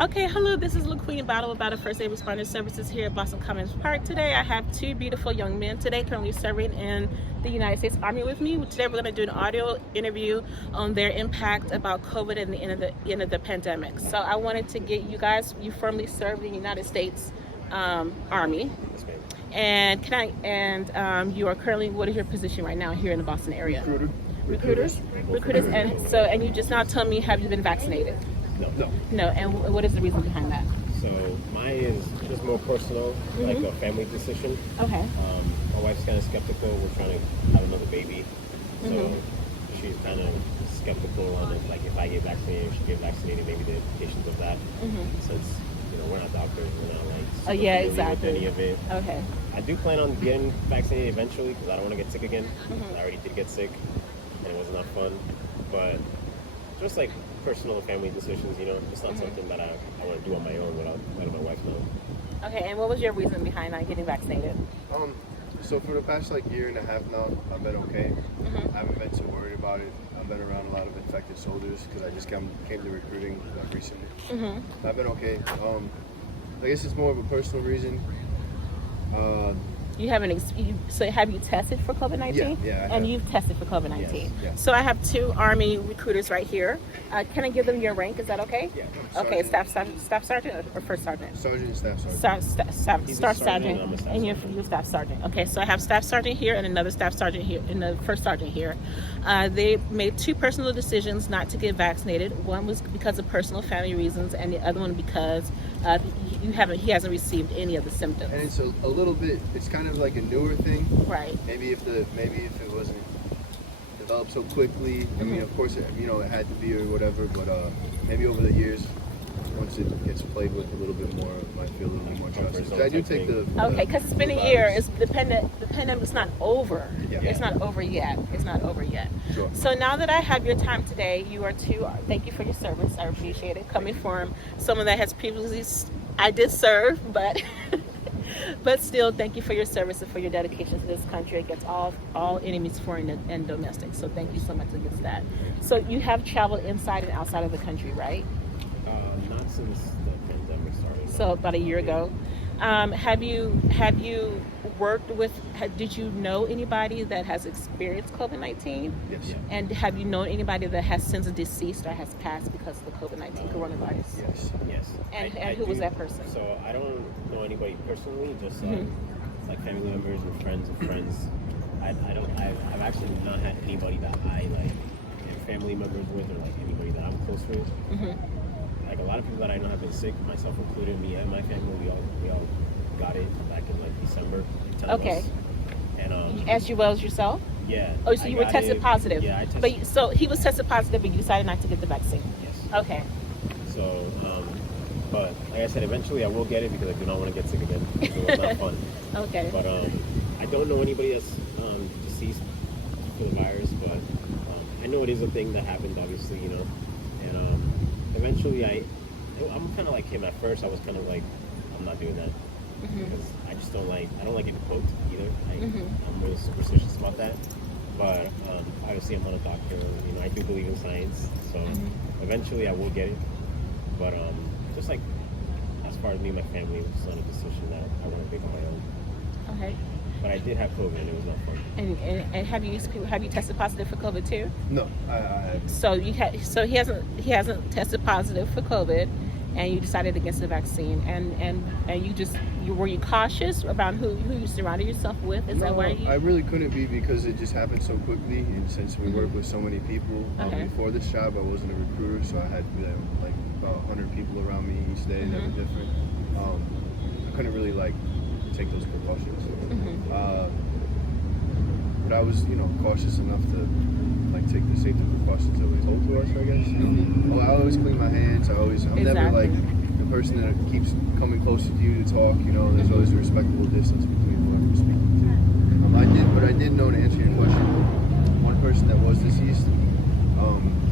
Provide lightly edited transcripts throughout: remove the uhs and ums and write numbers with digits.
Okay, hello, this is LaQueen Battle about a First Aid Responder Services here at Boston Commons Park. Today I have two beautiful young men today currently serving in the United States Army with me. Today we're going to do an audio interview on their impact about COVID and the end of the pandemic. So I wanted to get you guys, you firmly serve in the United States Army. And you are currently, what is your position right now here in the Boston area? Recruiters, and you just now tell me, have you been vaccinated? No, and what is the reason behind that? So mine is just more personal, like a family decision. Okay. My wife's kind of skeptical. We're trying to have another baby, so she's kind of skeptical on it. Like if I get vaccinated, she get vaccinated, maybe the implications of that. Since we're not doctors, we're not like Oh yeah, familiar with exactly. any of it. Okay. I do plan on getting vaccinated eventually because I don't want to get sick again. I already did get sick, and it was not fun. But just like personal and family decisions, it's not something that I want to do on my own without letting my wife know. Okay, and what was your reason behind not getting vaccinated? So for the past year and a half now, I've been okay. I haven't been too worried about it. I've been around a lot of infected soldiers because I just came to recruiting recently. I've been okay. I guess it's more of a personal reason. You haven't. So have you tested for COVID-19? Yeah. And you've tested for COVID-19. Yes. So I have two Army recruiters right here. Can I give them your rank? Is that okay? Yeah. Okay, staff sergeant or first sergeant? Sergeant and staff sergeant. Staff He's a staff sergeant, sergeant, I'm a staff and you're staff sergeant. Okay, so I have staff sergeant here and another staff sergeant here, and the first sergeant here. They made two personal decisions not to get vaccinated. One was because of personal family reasons, and the other one because he hasn't received any of the symptoms. And it's a little bit. It's kind of like a newer thing. Right. Maybe if it wasn't developed so quickly. I mean, of course, it had to be or whatever. But maybe over the years, once it gets played with a little bit more, I might feel a little bit more trusted. 'Cause I do take the Okay, because it's been a year. It's the pandemic's not over. Yeah. It's not over yet. It's not over yet. Sure. So now that I have your time today, you are two. Thank you for your service. I appreciate it. Coming from someone that has previously, I did serve, but but still, thank you for your service and for your dedication to this country against all enemies, foreign and domestic. So thank you so much against that. So you have traveled inside and outside of the country, right? Not since the pandemic started. So about a year ago. Have you worked with? Did you know anybody that has experienced COVID-19? Yes. And have you known anybody that has since deceased or has passed because of the COVID-19 coronavirus? Yes. And who was that person? So I don't know anybody personally, just like family members and friends of friends. I've actually not had anybody that I like am family members with or like anybody that I'm close with. Like a lot of people that I know have been sick, myself included. Me and my family, we all got it back in like December. 10 of Okay. us. And As well as yourself? yeah. Oh, so you were tested positive? Yeah, I tested. But so he was tested positive, but you decided not to get the vaccine. Yes. Okay. So, but like I said, eventually I will get it because I do not want to get sick again. It's not fun. Okay. But I don't know anybody that's deceased for the virus, but I know it is a thing that happened, obviously, and eventually I'm kind of like him at first. I was kind of like, I'm not doing that because I don't like getting poked either. I'm really superstitious about that. But obviously I'm not a doctor. I do believe in science, so eventually I will get it. But just like as far as me and my family, it's not a decision that I want to make on my own. Okay. But I did have COVID and it was not fun. And have you tested positive for COVID too? No, I haven't. So he hasn't tested positive for COVID, and you decided against the vaccine, and were you cautious about who you surrounded yourself with? Is that why you? I really couldn't be because it just happened so quickly, and since we work with so many people before this job, I wasn't a recruiter, so I had like about 100 people around me each day that were different. I couldn't really take those precautions. But I was, cautious enough to take the safety precautions that were told to us, I guess. I always clean my hands. I'm never like the person that keeps coming closer to you to talk. There's always a respectable distance between whoever you're speaking to. I did know, to answer your question, one person that was deceased.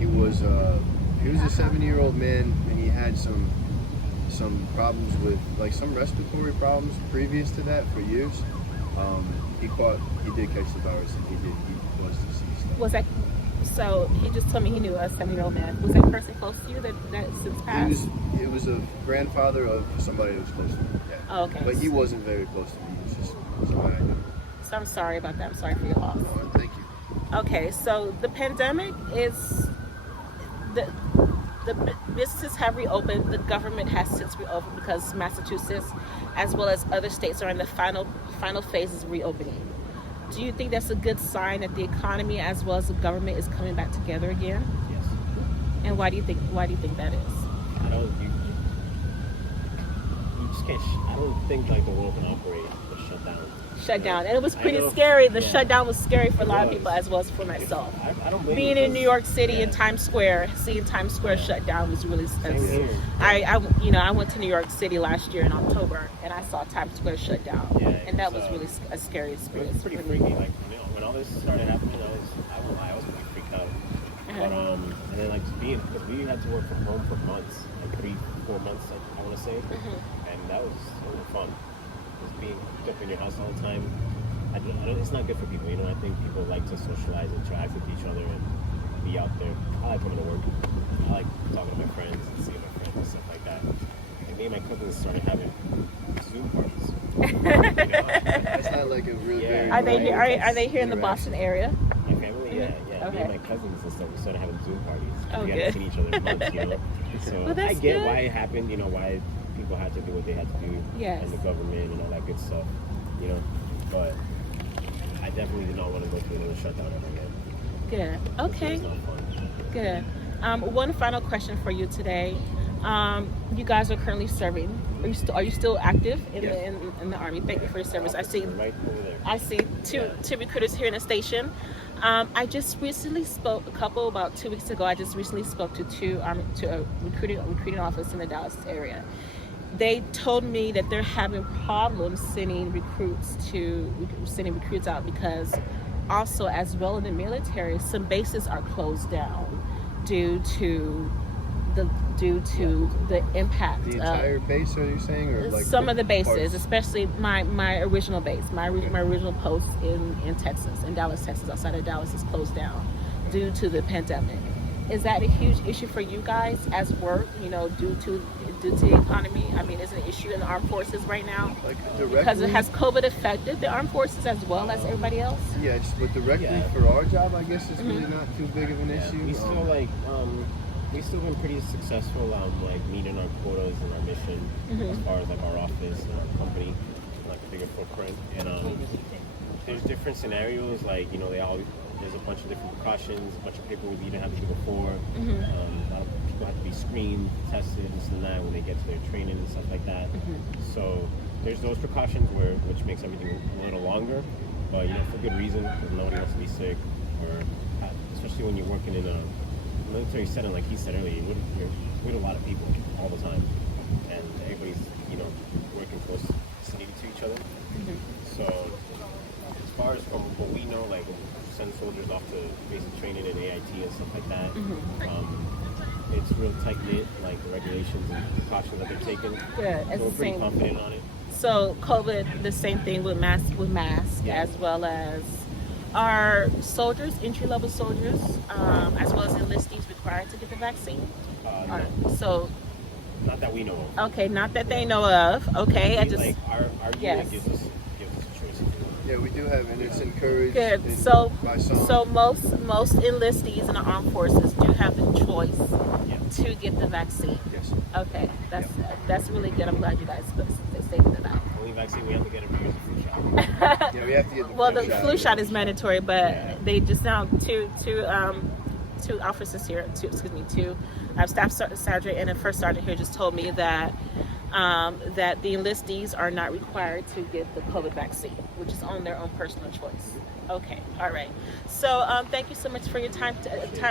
He was a 70-year-old man, and he had some problems with some respiratory problems previous to that for years. He did catch the virus, and he was deceased. So he just told me he knew a 70-year-old man. Was that person close to you that since passed? It was a grandfather of somebody that was close to me. Yeah. Oh, okay. But he wasn't very close to me. He was just somebody I knew. So I'm sorry about that. I'm sorry for your loss. No, thank you. Okay, so the pandemic is the businesses have reopened. The government has since reopened because Massachusetts, as well as other states, are in the final phases of reopening. Do you think that's a good sign that the economy as well as the government is coming back together again? Yes. And why do you think that is? I don't. You just can't. I don't think like the world can operate with shut down. And it was pretty know. scary. The Yeah. shutdown was scary for a lot of was. people as well as for myself. I don't blame Being you in New York City yeah. in Times Square, seeing Times Square shut down was really Same here. I went to New York City last year in October and I saw Times Square shut down, Yeah, and that it was was, really a scary It experience. was pretty for me. freaky. Like when all this started happening, I was pretty freaked out. But and then like just being because we had to work from home for months, like 3-4 months, I want to say, and that was fun. Just being cooped up in your house all the time. It's not good for people, you know. I think people like to socialize, interact with each other, and be out there. I like coming to work. I like talking to my friends and seeing my friends and stuff like that. And me and my cousins started having Zoom parties. You know? That's not like a real very. Are they normal are they here in the interaction. Boston area? My family, yeah. Me Okay. and my cousins and stuff, we started having Zoom parties. Oh, We hadn't good. seen each other in months, you know. So Well, that's I get good. why it happened, you know, why people had to do what they had to do, Yes. and the government and all that good stuff, you know. But I definitely did not want to go through another shutdown ever again. Good. Okay. It's not fun. Good. One final question for you today. You guys are currently serving. Are you still active in Yes. in the Army? Thank you for your service. I see. Right over there. I see two recruiters here in the station. I just recently spoke about 2 weeks ago. I just recently spoke to a recruiting office in the Dallas area. They told me that they're having problems sending recruits out because also as well in the military, some bases are closed down due to the impact The entire base, are you saying, or like some of the bases, parts? especially my original base, my original post in Texas, in Dallas, Texas, outside of Dallas, is closed down due to the pandemic. Is that a huge issue for you guys as work? You know, due to the economy. I mean, is it an issue in the armed forces right now? Like Because directly. has COVID affected the armed forces as well as everybody else? Yeah, but directly Yeah. for our job, I guess it's really not too big of an Yeah, issue. we still we've still been pretty successful like meeting our quotas and our mission as far as like our office and our company, like a bigger footprint. And there's different scenarios, like you know, there's a bunch of different precautions, a bunch of paperwork you didn't have to do before. A lot of people have to be screened, tested, this and that when they get to their training and stuff like that. So there's those precautions which makes everything a little longer, but you know, for good reason, because nobody wants to be sick, or especially when you're working in a military setting, like he said earlier, you're with a lot of people all the time, and everybody's working close to each other. So as far as from what we know, like send soldiers off to basic training and AIT and stuff like that. It's real tight knit, like the regulations and precautions that they're taking. Good. So It's we're the pretty same. confident on it. So COVID, the same thing with mask, Yeah. as well as our soldiers, entry-level soldiers, as well as enlistees required to get the vaccine. No, So, not that we know of. okay, not that they know of. Okay, I We, just like our yes. unit gives us a choice. Yeah, we do have, and it's encouraged. good. in- So, by some. so most enlistees in the armed forces do have the choice Yeah. to get the vaccine. Yes. Okay, that's really good. I'm glad you guys stated that out. Only vaccine we have to get every year is a flu shot. Yeah, we have to get the Well, flu the shot. flu shot is mandatory, but Yeah. they just now two officers here, two staff sergeant and a first sergeant here just told me that that the enlistees are not required to get the COVID vaccine, which is on their own personal choice. Okay, all right. So thank you so much for your time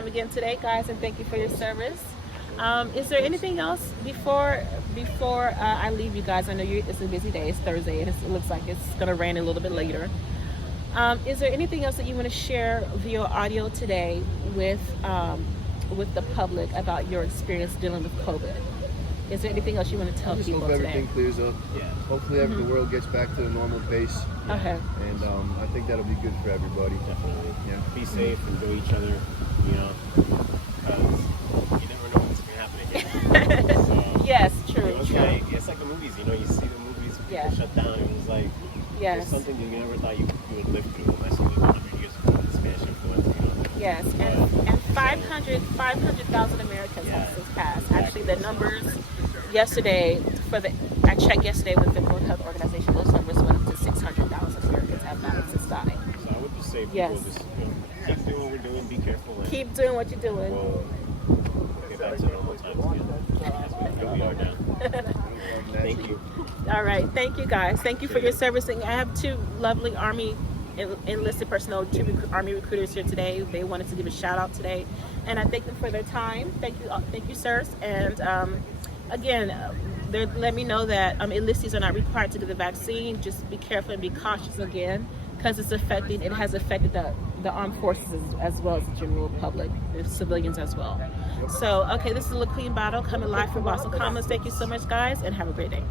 again today, guys, and thank you for your service. Is there anything else before I leave you guys? I know it's a busy day. It's Thursday, and it looks like it's going to rain a little bit later. Is there anything else that you want to share via audio today with the public about your experience dealing with COVID? Is there anything else you want to tell I just people hope today? everything clears up. Yeah. Hopefully, the world gets back to a normal pace, Okay. and I think that'll be good for everybody. Definitely. Yeah. Be safe, enjoy each other, you know, because you never know what's going to happen again. So, Yes, true, it was true. like, it's like the movies, you know, you see the movies, people Yeah. shut down, and it was like, Yes. it's something you never thought you would live through unless you lived 100 years ago with the Spanish influence, you know. Yes, and 500,000 Americans Yeah. have since passed. Actually, the numbers yesterday, I checked yesterday with the World Health Organization, those numbers went up to 600,000 Americans have died since dying. So I would just say people Yes. just, you know, keep doing what we're doing, be careful, and Keep doing what you're doing. we'll get back to normal times again, as we are now. Thank you. All right, thank you guys. Thank you for your service. And I have two lovely Army enlisted personnel, Army recruiters here today. They wanted to give a shout out today, and I thank them for their time. Thank you, sirs. And again, they let me know that enlistees are not required to get the vaccine. Just be careful and be cautious again, because it has affected the armed forces as well as the general public, the civilians as well. So, okay, this is LaQueen Battle coming live from Boston Commons. Thank you so much, guys, and have a great day.